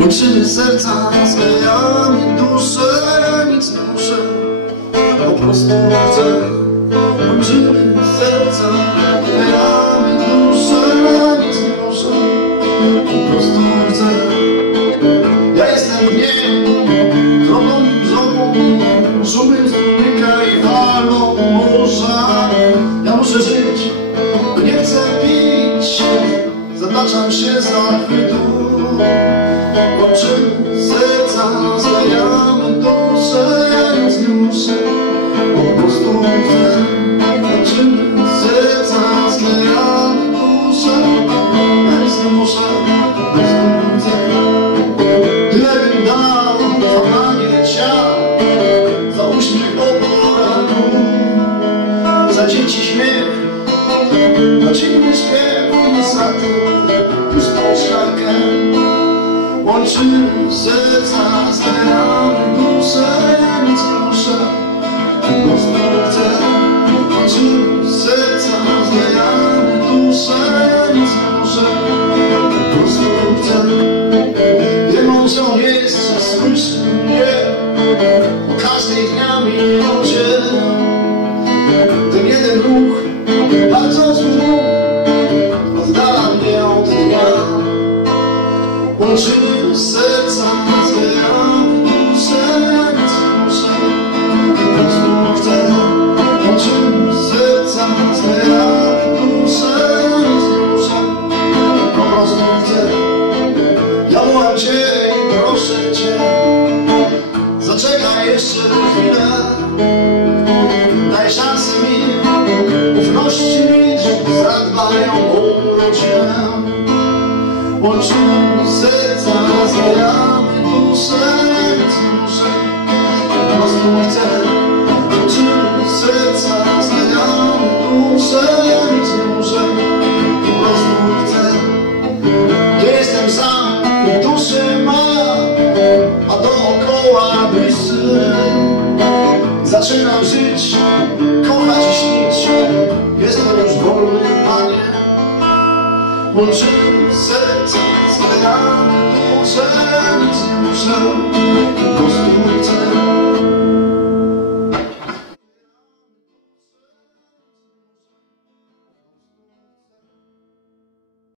Łączymy serca, sklejamy dusze, nic nie muszę, po prostu chcę. Łączymy serca, sklejamy dusze, nic nie muszę, po prostu chcę. Ja jestem dniem, drogą, szumy strumyka i falą morza. Ja muszę żyć, nie chcę pić, zataczam się zachwytu. Łączymy serca, sklejamy dusze, ja nic nie muszę, po prostu chcę. Łączymy serca, sklejamy dusze, ja nic nie muszę, po prostu chcę. Tyle bym dał za magię ciał, za uśmiech poranku, za dzieci śmiech, za dziwny śpiew i za pustą szklankę. Łączymy serca, sklejamy dusze, ja nic nie muszę, po prostu chcę. Łączymy serca, sklejamy dusze, ja nic nie muszę, po prostu chcę. Wiem, on co jest, że słyszy mnie po każdej dnia minucie. Ten jeden ruch, bardzo zły ruch, oddala mnie od dnia. Łączymy serca, sklejamy dusze, ja nic nie muszę, po prostu chcę. Łączymy serca, sklejamy dusze, ja nic nie muszę, po prostu chcę. Ja wołam Cię i proszę Cię, zaczekaj jeszcze chwilę, daj szansę mi, ufności mi, że zadbają o rodzinę. Łączymy serca, sklejamy dusze, nic nie muszę, po prostu chcę. Łączymy serca, sklejamy dusze, nic nie muszę, po prostu chcę. Nie jestem sam, duszy ma, a dookoła bliscy. Zaczynam żyć, kochać i śnić, jestem już wolny, Panie. Łączymy serca, sklejamy dusze, nic nie muszę, po prostu chcę.